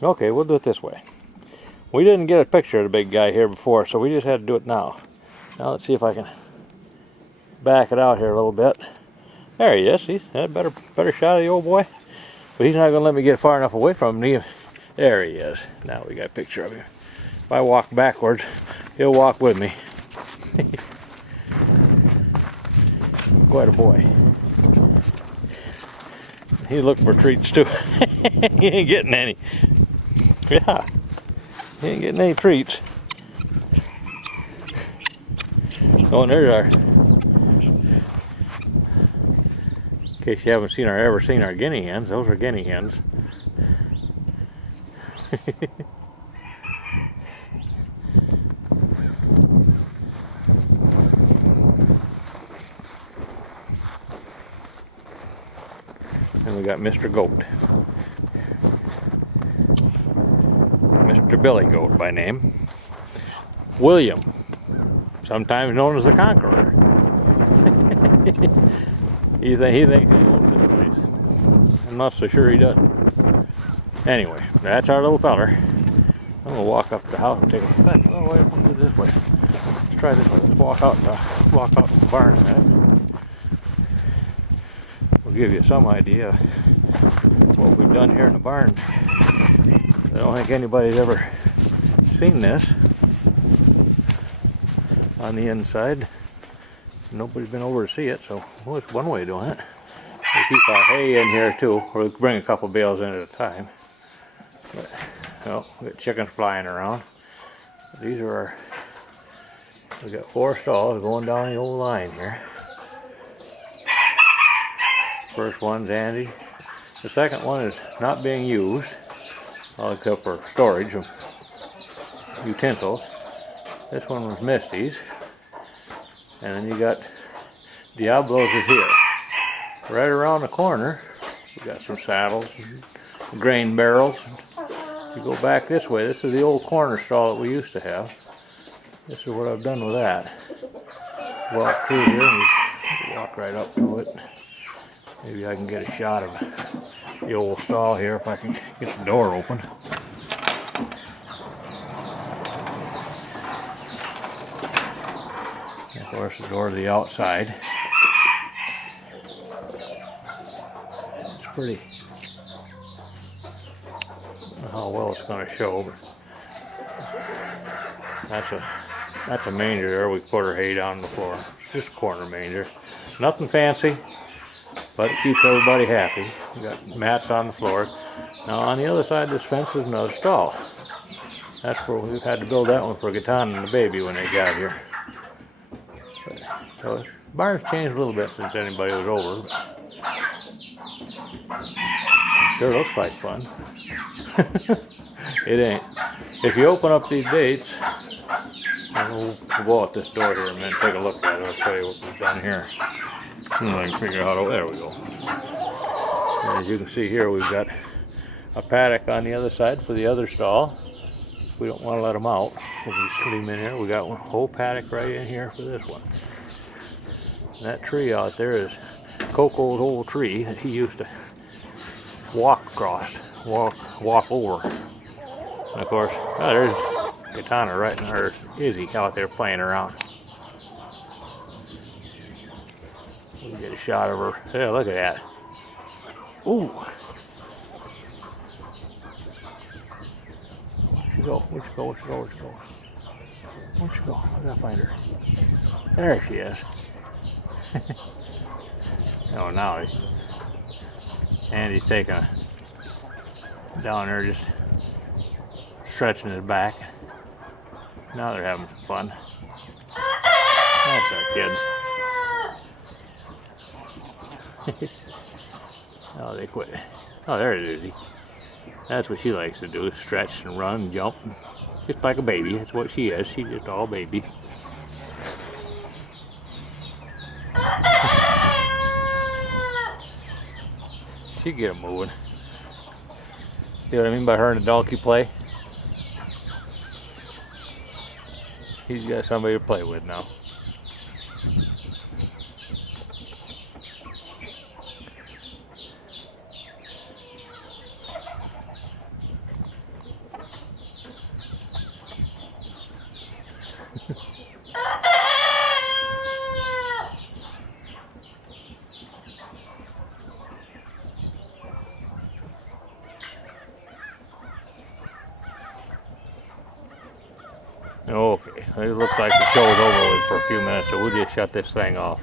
Okay, we'll do it this way. We didn't get a picture of the big guy here before, so we just had to do it now. Now let's see if I can back it out here a little bit. There he is. He's had a better shot of the old boy. But he's not going to let me get far enough away from him. There he is. Now we got a picture of him. If I walk backwards, he'll walk with me. Quite a boy. He's looking for treats too. He ain't getting any. Yeah, he ain't getting any treats. Oh, and there's our, in case you haven't ever seen our guinea hens, those are guinea hens. And we got Mr. Goat. Mr. Billy Goat by name. William, sometimes known as the Conqueror. He thinks he owns this place. I'm not so sure he doesn't. Anyway, that's our little feller. I'm gonna walk up the house and take a look. Oh wait, we'll do it this way. Let's try this way. Let's walk out the barn a minute. We'll give you some idea of what we've done here in the barn. I don't think anybody's ever seen this on the inside. Nobody's been over to see it, so well, it's one way of doing it. We keep our hay in here too, or we bring a couple bales in at a time. But, well, we got chickens flying around. These are we got 4 stalls going down the old line here. First one's Andy. The second one is not being used, all except for storage of utensils. This one was Misty's. And then you got Diablo's is here. Right around the corner, we got some saddles and grain barrels. You go back this way, this is the old corner stall that we used to have. This is what I've done with that. Walk through here and walk right up to it. Maybe I can get a shot of the old stall here if I can get the door open. And of course, the door to the outside. It's pretty. I don't know how well it's going to show, but that's a manger there. We put our hay down on the floor. It's just a corner manger. Nothing fancy, but it keeps everybody happy. We got mats on the floor. Now on the other side of this fence is another stall. That's where we've had to build that one for Gatan and the baby when they got here. So the barn's changed a little bit since anybody was over. Sure looks like fun. It ain't. If you open up these dates, we'll go out this door here in a minute and take a look at it. I'll show you what we've done here. I can figure out how to, there we go. And as you can see here, we've got a paddock on the other side for the other stall. We don't want to let them out. We'll just leave them in here. We got one whole paddock right in here for this one. And that tree out there is Coco's old tree that he used to walk across, walk over. And of course, there's Katana right in there. Izzy out there playing around. We'll get a shot of her. Yeah, look at that. Ooh. Where'd she go? Where'd she go? Where'd she go? Where'd she go? Where'd she go? I gotta find her. There she is. Oh, now Andy's taking down there, just stretching his back. Now they're having some fun. That's our kids. Oh, they quit. Oh, there it is. That's what she likes to do, stretch and run and jump. Just like a baby. That's what she is. She's just all baby. She get them moving. See what I mean by her and the donkey play? He's got somebody to play with now. Okay, it looks like the show is over with for a few minutes, so we'll just shut this thing off.